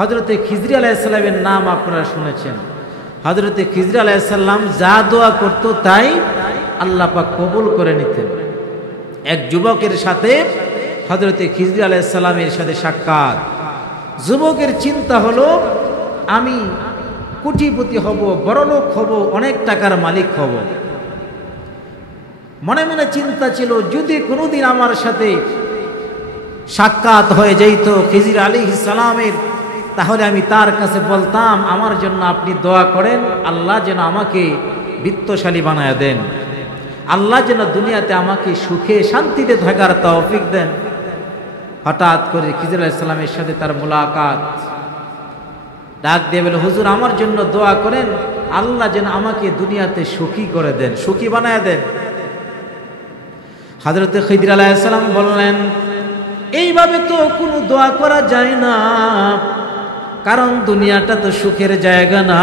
হযরতে খিজরি আলাইহিস সালামের নাম আপনারা শুনেছেন। হযরতে খিজরি আলাইহিস সালাম যা দোয়া করত তাই আল্লাহ পাক কবুল করে নিতেন। এক যুবকের সাথে হযরতে খিজরি আলাইহিস সালামের সাথে সাক্ষাৎ। যুবকের চিন্তা হলো আমি কোটিপতি হব, বড়লোক হব, অনেক টাকার মালিক হব। মনে মনে চিন্তা ছিল যদি কোনোদিন আমার সাথে সাক্ষাৎ হয়ে যাইত খিজর আলাইহিস সালামের, তাহলে আমি তার কাছে বলতাম আমার জন্য আপনি দোয়া করেন, আল্লাহ যেন আমাকে বিত্তশালী বানায় দেন, আল্লাহ যেন দুনিয়াতে আমাকে সুখে শান্তিতে থাকার তৌফিক দেন। হঠাৎ করে খিজর আলাইহিস সালামের সাথে তার মুলাকাত। ডাক দিয়ে বলে, হুজুর আমার জন্য দোয়া করেন, আল্লাহ যেন আমাকে দুনিয়াতে সুখী করে দেন, সুখী বানায় দেন। হযরত খিজর আলাইহিস সালাম বললেন, এইভাবে তো কোনো দোয়া করা যায় না, কারণ দুনিয়াটা তো সুখের জায়গা না।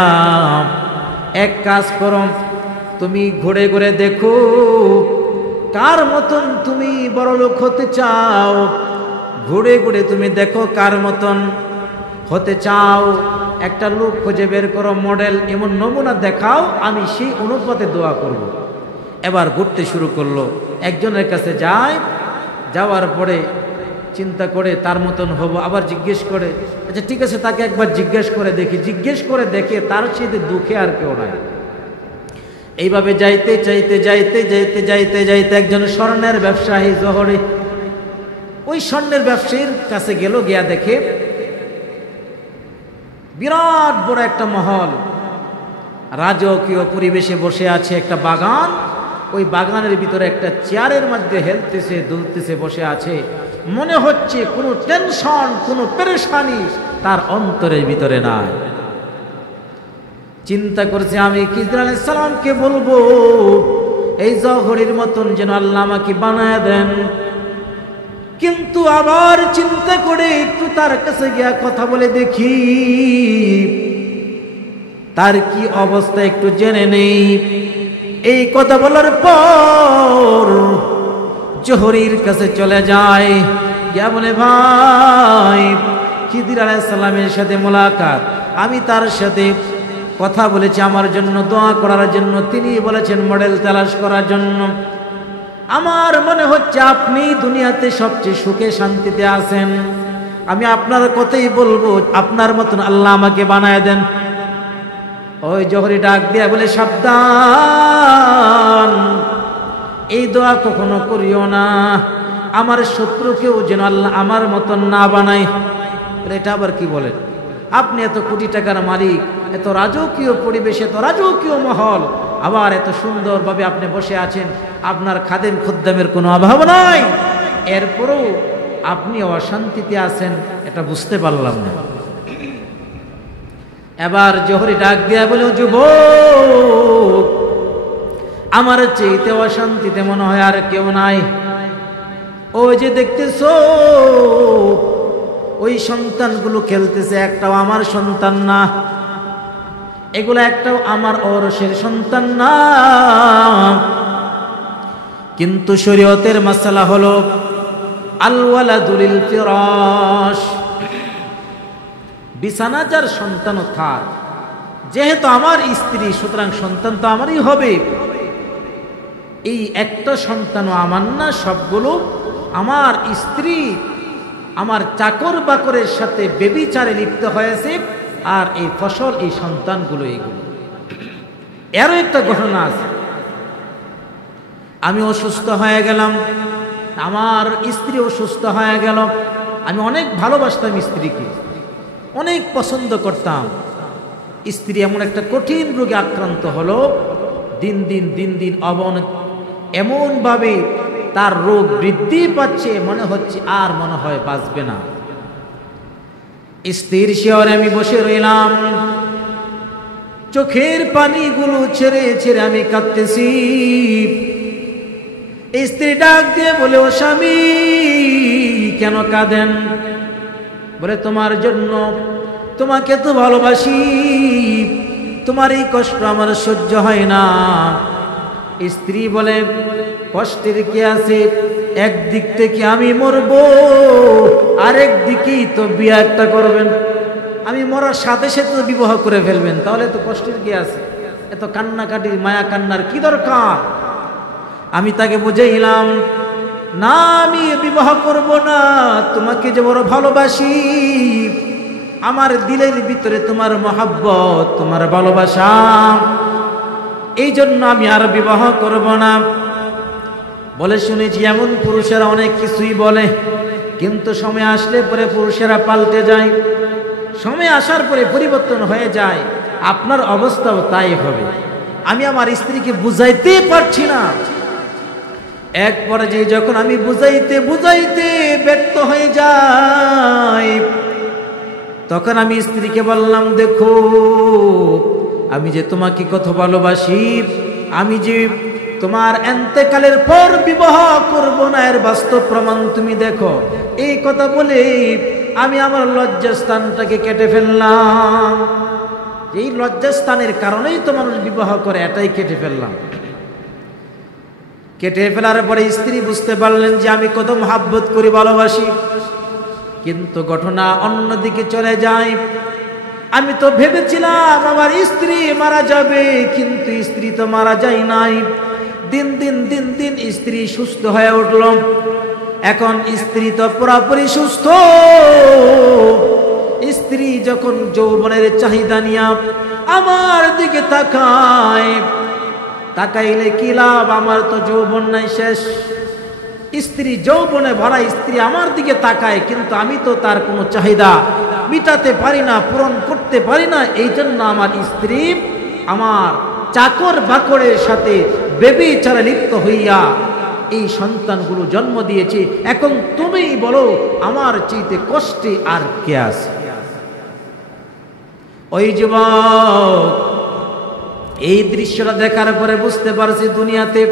এক কাজ করো, তুমি ঘুরে ঘুরে দেখো কার মতন তুমি বড়লোক হতে চাও, ঘুরে ঘুরে তুমি দেখো কার মতন হতে চাও, একটা লোক খুঁজে বের করো, মডেল এমন নমুনা দেখাও, আমি সেই অনুপাতে দোয়া করব। এবার ঘুরতে শুরু করলো, একজনের কাছে যায়, যাওয়ার পরে চিন্তা করে তার মতন হব, আবার জিজ্ঞেস করে, আচ্ছা ঠিক আছে তাকে একবার জিজ্ঞেস করে দেখি, জিজ্ঞেস করে দেখে তার সাথে দুঃখে আর কেউ নাই। এইভাবে যাইতে চাইতে যাইতে যাইতে যাইতে যাইতে একজন স্বর্ণের ব্যবসায়ী জহরে ওই স্বর্ণের ব্যবসায়ীর কাছে গেল, গিয়া দেখে বিরাট বড় একটা মহল, রাজকীয় পরিবেশে বসে আছে একটা বাগান, ওই বাগানের ভিতরে একটা চেয়ারের মধ্যে হেলতেছে দুলতেছে বসে আছে, মনে হচ্ছে কোনো টেনশন কোনো পেরেশানি তার অন্তরের ভিতরে নাই। চিন্তা করছে আমি খিজর আলাইহিস সালামকে বলবো এই জহরির মতন যেন আল্লাহ আমাকে বানায় দেন, কিন্তু আবার চিন্তা করে একটু তার কাছে গিয়া কথা বলে দেখি তার কি অবস্থা একটু জেনে নেই। এই কথা বলার পর জহরির কাছে চলে যায়, গিয়া বলে ভাই খিজর আলাইহিস সালামের সাথে মোলাকাত, আমি তার সাথে কথা বলেছি আমার জন্য দোয়া করার জন্য, তিনি বলেছেন মডেল তালাশ করার জন্য। আমার মনে হচ্ছে আপনি দুনিয়াতে সবচেয়ে সুখে শান্তিতে আছেন, আমি আপনার কথাই বলবো, আপনার মতন আল্লাহ আমাকে বানায় দেন। ওই জহরি ডাক দিয়া বলে, সাবধান, এই দোয়া কখনো করিও না, আমার শত্রুকেও যেন আল্লাহ আমার মতন না বানায়। এটা আবার কি বলেন, আপনি এত কোটি টাকার মালিক, এত রাজকীয় পরিবেশে, এত রাজকীয় মহল, আবার এত সুন্দরভাবে আপনি বসে আছেন, আপনার খাদেম খুদ্দামের কোনো অভাব নাই, এরপরও আপনি অশান্তিতে আছেন, এটা বুঝতে পারলাম না। এবার জহরি ডাক দিয়া বলে, যুবক আমার চেয়েতে অশান্তিতে মনে হয় আর কেউ নাই, ওই যে দেখতেছো ওই সন্তানগুলো খেলতেছে, একটাও আমার সন্তান না, এগুলো একটাও আমার ওরসের সন্তান না। কিন্তু শরীয়তের মাসালা হলো আল ওয়ালাদু লিল ফিরাশ, বিছানা যার সন্তান থাক, যেহেতু আমার স্ত্রী সুতরাং সন্তান তো আমারই হবে। এই একটা সন্তানও আমার না, সবগুলো আমার স্ত্রী আমার চাকর বাকরের সাথে বেবিচারে লিপ্ত হয়েছে, আর এই ফসল এই সন্তানগুলো এইগুলো। এরও একটা ঘটনা আছে, আমি অসুস্থ হয়ে গেলাম, আমার স্ত্রী অসুস্থ হয়ে গেল, আমি অনেক ভালোবাসতাম স্ত্রীকে, অনেক পছন্দ করতাম, স্ত্রী এমন একটা কঠিন রোগে আক্রান্ত হলো, দিন দিন দিন দিন এমনভাবে তার রোগ বৃদ্ধি পাচ্ছে, মনে হচ্ছে আর মনে হয় বাঁচবে না। স্ত্রীর শিয়রে আমি বসে রইলাম, চোখের পানিগুলো ছেড়ে ছেড়ে আমি কাঁদতেছি। স্ত্রী ডাক দিয়ে বলে, ও স্বামী কেন কাঁদেন? বলে, তোমার জন্য, তোমাকে তো ভালোবাসি, তোমার এই কষ্ট আমার সহ্য হয় না। স্ত্রী বলে, কষ্টের কি আছে, একদিক থেকে আমি মরবো, আরেক দিকেই তো বিয়ে একটা করবেন, আমি আমি মরার সাথে সাথে তো বিবাহ করে ফেলবেন, তাহলে তো কষ্টের কি আছে, এত কান্নাকাটির মায়া কান্নার কি দরকার? আমি তাকে বুঝাইলাম, না আমি বিবাহ করব না, তোমাকে যে বড় ভালোবাসি, আমার দিলের ভিতরে তোমার মহাব্বত, তোমার ভালোবাসা, এই জন্য আমি আর বিবাহ করব না। বলে শুনেছি এমন পুরুষেরা অনেক কিছুই বলে, কিন্তু সময় আসলে পরে পুরুষেরা পাল্টে যায়, সময় আসার পরে পরিবর্তন হয়ে যায়। আপনার অবস্থাও তাই হবে। আমি আমার স্ত্রীকে বুঝাইতে পারছি না, এক পর্যায়ে যখন আমি বুঝাইতে বুঝাইতে ব্যর্থ হয়ে যাই, তখন আমি স্ত্রীকে বললাম, দেখো আমি যে তোমাকে কত ভালোবাসি, আমি যে তোমার এন্তেকালের পর বিবাহ করব না এর বাস্তব প্রমাণ তুমি দেখো। এই কথা বলে আমি আমার লজ্জাস্থানটাকে কেটে ফেললাম। এই লজ্জাস্থানের কারণেই তো মানুষ বিবাহ করে, এটাই কেটে ফেললাম। কেটে ফেলার পরে স্ত্রী বুঝতে পারলেন যে আমি কত মহাব্বত করি, ভালোবাসি। কিন্তু ঘটনা অন্যদিকে চলে যায়। আমি তো ভেবেছিলাম আমার স্ত্রী মারা যাবে, কিন্তু স্ত্রী তো মারা যায় নাই। দিন দিন দিন দিন স্ত্রী সুস্থ হয়ে উঠল। এখন স্ত্রী তো পুরোপুরি সুস্থ। স্ত্রী যখন যৌবনের চাহিদা নিয়ে আমার দিকে তাকায়, তাকাইলে কি লাভ, আমার তো যৌবন নাই, শেষ। স্ত্রী যৌবনে ভরা, স্ত্রী আমার দিকে তাকায়, কিন্তু আমি তো তার কোনো চাহিদা মিটাতে পারি না, পূরণ করতে পারি না। এই জন্য আমার স্ত্রী আমার চাকর বাকরের সাথে ব্যভিচারে লিপ্ত হইয়া এই সন্তানগুলো জন্ম দিয়েছে। এখন তুমিই বলো আমার চাইতে কষ্টে আর কে আছে? ওই যুবক এই দৃশ্যটা দেখার পরে বুঝতে পারছি দুনিয়াতে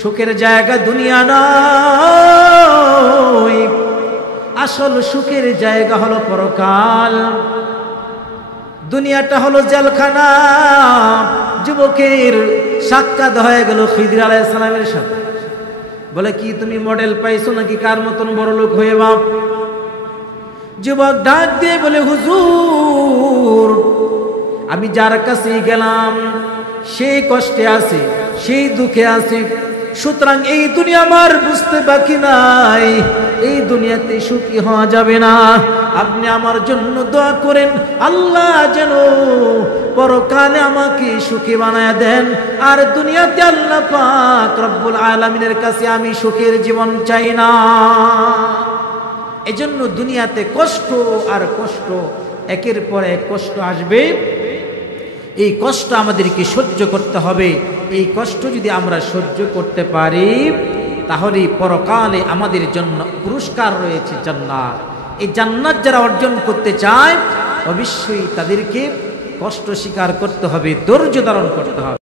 সুখের জায়গা দুনিয়া নয়, আসল সুখের জায়গা হলো পরকাল। দুনিয়াটা হলো জেলখানা। যুবকের সাক্ষাৎ হয়ে গেল খিদির আলাইহিস সালামের সাথে। বলে, কি তুমি মডেল পাইছো নাকি কার মতন বড় লোক হয়ে বাপ? যুবক ডাক দিয়ে বলে, হুজুর আমি যার কাছে গেলাম সেই কষ্টে আছে, সেই দুঃখে আছে, সুতরাং এই দুনিয়া আমার বুঝতে বাকি নাই, এই দুনিয়াতে সুখী হওয়া যাবে না। আপনি আমার জন্য দোয়া করেন, আল্লাহ যেন পরকালে আমাকে সুখী বানায় দেন। আর দুনিয়াতে আল্লাহ পাক রব্বুল আলামিনের কাছে আমি সুখের জীবন চাই না। এজন্য দুনিয়াতে কষ্ট আর কষ্ট, একের পর এক কষ্ট আসবে। এই কষ্ট আমাদেরকে সহ্য করতে হবে। এই কষ্ট যদি আমরা সহ্য করতে পারি, তাহলে পরকালে আমাদের জন্য পুরস্কার রয়েছে জান্নাত। এই জান্নাত যারা অর্জন করতে চায়, অবশ্যই তাদেরকে কষ্ট স্বীকার করতে হবে, ধৈর্য ধারণ করতে হবে।